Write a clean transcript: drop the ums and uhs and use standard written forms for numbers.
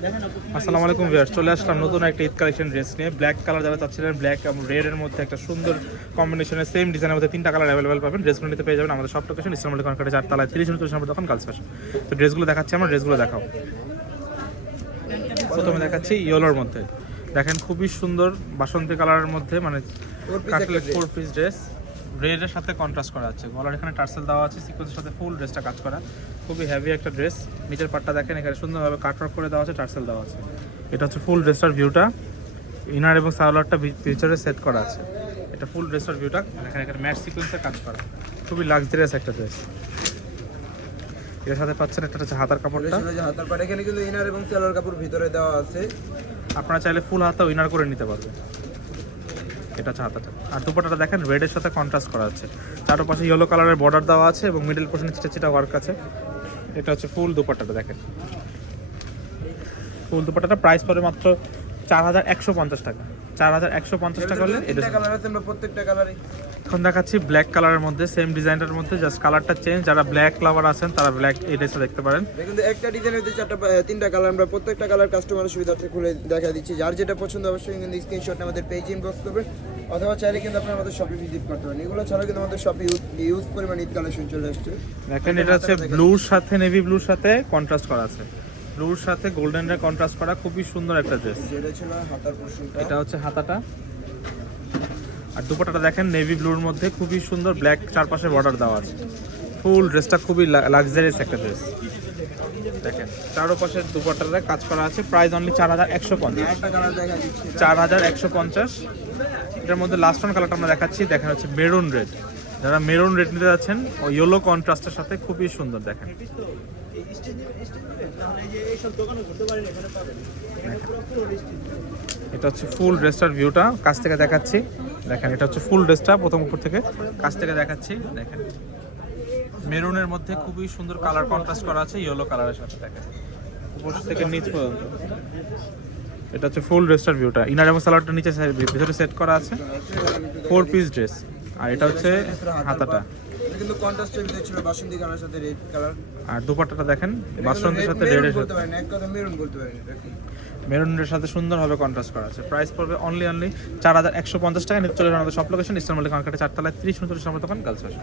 আসসালামু আলাইকুম ভিউয়ার্স, চলে আসলাম নতুন একটা ঈদ কালেকশন ড্রেস নিয়ে। ব্ল্যাক কালার যারা চাচ্ছিলেন, ব্ল্যাক এবং রেড এর মধ্যে একটা সুন্দর কম্বিনেশনের সেম ডিজাইনের মধ্যে তিনটা কালার অ্যাভেলেবল পাবেন। ড্রেসগুলো নিতে পেয়ে যাবেন আমাদের সব লোকেশন ইসলাম আলী কনকাটে 4 তলায় 30 নম্বর দোকান গার্লস ফ্যাশন। তো ড্রেসগুলো দেখাচ্ছি, আমরা ড্রেসগুলো দেখাও। প্রথমে দেখাচ্ছি ইয়েলোর মধ্যে, দেখেন খুবই সুন্দর বাসন্তী কালারের মধ্যে, মানে কাটলেট 4 পিস ড্রেস রেডের সাথে কন্ট্রাস্ট করা আছে। গলার এখানে টার্সেল দেওয়া আছে, সিকোয়েন্সের সাথে ফুল ড্রেসটা কাজ করা, খুবই হেভি একটা ড্রেস। নিচের পাটটা দেখেন এখানে সুন্দরভাবে কাটওয়ার্ক করে দেওয়া আছে, টার্সেল দেওয়া আছে। এটা হচ্ছে ফুল ড্রেসটার ভিউটা, ইনার এবং সালোয়ারটা পিকচারে সেট করা আছে। এটা ফুল ড্রেসটার ভিউটা, এখানে এখানে ম্যাট সিকোয়েন্সের কাজ করা, খুবই লাক্সারিয়াস একটা ড্রেস। এর সাথে পাচ্ছেন একটা হচ্ছে হাতার কাপড়টা, হাতার পাট এখানে কিন্তু ইনার এবং সালোয়ার কাপড় ভিতরে দেওয়া আছে। আপনারা চাইলে ফুল হাতা ইনার করে নিতে পারবেন। এটা হচ্ছে হাতাটা। আর দুপাট্টাটা দেখেন রেডের সাথে কন্ট্রাস্ট করা আছে, চারপাশে ইয়েলো কালারের বর্ডার দেওয়া আছে এবং মিডল পোর্শনে চিটা চিটা ওয়ার্ক আছে। এটা হচ্ছে ফুল দুপাট্টাটা, দেখেন ফুল দুপাট্টাটা প্রাইস পড়ে মাত্র 4150 টাকা। 4150 টাকা হলে এটা কালার আছে, আমরা প্রত্যেকটা কালারই এখন দেখাচ্ছি ব্ল্যাক কালারের মধ্যে, সেম ডিজাইনটার মধ্যে জাস্ট কালারটা চেঞ্জ। যারা ব্ল্যাক লাভার আছেন তারা ব্ল্যাক এই ড্রেসটা দেখতে পারেন। কিন্তু একটা ডিজাইনের হচ্ছে তিনটা কালার, আমরা প্রত্যেকটা কালার কাস্টমারের সুবিধার্থে খুলে দেখা দিচ্ছি। যার যেটা পছন্দ অবশ্যই কিন্তু স্ক্রিনশট আমাদের পেজে ইনবক্স করবেন, অথবা চাইলে কিন্তু আপনারা আমাদের শপে ভিজিট করতে পারেন। এগুলো ছাড়া কিন্তু আমাদের শপে ইউজ পরিমাণ ঈদ কালেকশন চলে আসছে। দেখেন এটা হচ্ছে ব্লুর সাথে নেভি ব্লুর সাথে কন্ট্রাস্ট করা আছে, ব্লুর সাথে গোল্ডেনের কন্ট্রাস্ট করা, খুবই সুন্দর একটা ড্রেস। যেটা ছিল হাতার পোর্শনটা, এটা হচ্ছে হাতাটা। আর দুপাট্টাটা দেখেন নেভি ব্লুর মধ্যে খুবই সুন্দর, ব্ল্যাক চারপাশে বর্ডার দেওয়া আছে। ফুল ড্রেসটা খুবই লাক্সারিয়াস একটা ড্রেস। দেখেন চারপাশের দুপাট্টাটা কাজ করা আছে, প্রাইস অনলি 4150। একটা কালার দেখা দিচ্ছি 4150। এটার মধ্যে লাস্ট ওয়ান কালারটা আমরা দেখাচ্ছি, দেখেন হচ্ছে মেরুন রেড। যারা মেরুন রেড নিতে যাচ্ছেন ও ইয়েলো কন্ট্রাস্টের সাথে খুবই সুন্দর, দেখেন এটা হচ্ছে ফুল ড্রেসটার ভিউটা, কাছ থেকে দেখাচ্ছি। দেখেন এটা হচ্ছে ফুল ড্রেসটা, প্রথম উপর থেকে কাছ থেকে দেখাচ্ছি। দেখেন মেরুনের মধ্যে খুবই সুন্দর কালার কন্ট্রাস্ট করা আছে ইয়েলো কালারের সাথে, দেখেন উপর থেকে নিচ পর্যন্ত। এটা হচ্ছে ফুল ড্রেসটার ভিউটা, ইনার এবং সালোয়ারটা নিচে ভিতরে সেট করা আছে, 4 পিস ড্রেস। আর এটা হচ্ছে হাতাটা, কিন্তু কন্ট্রাস্টের ভিতরে ছিল বাসন্তী কালারের সাথে রেড কালার। আর দুপাট্টাটা দেখেন বাসন্তীর সাথে রেডের সাথে, বলতে পারেন এক কথা মেরুন বলতে পারেন। মেরুনের সাথে সুন্দরভাবে কন্ট্রাস্ট করা আছে। প্রাইস পড়বে অনলি 4150 টাকা। নিতে চলে আমাদের সব লোকেশন ইস্টার্ন মল্লিক মার্কেটে 4 তলায় 30 নম্বর দোকান গার্লস ফ্যাশন।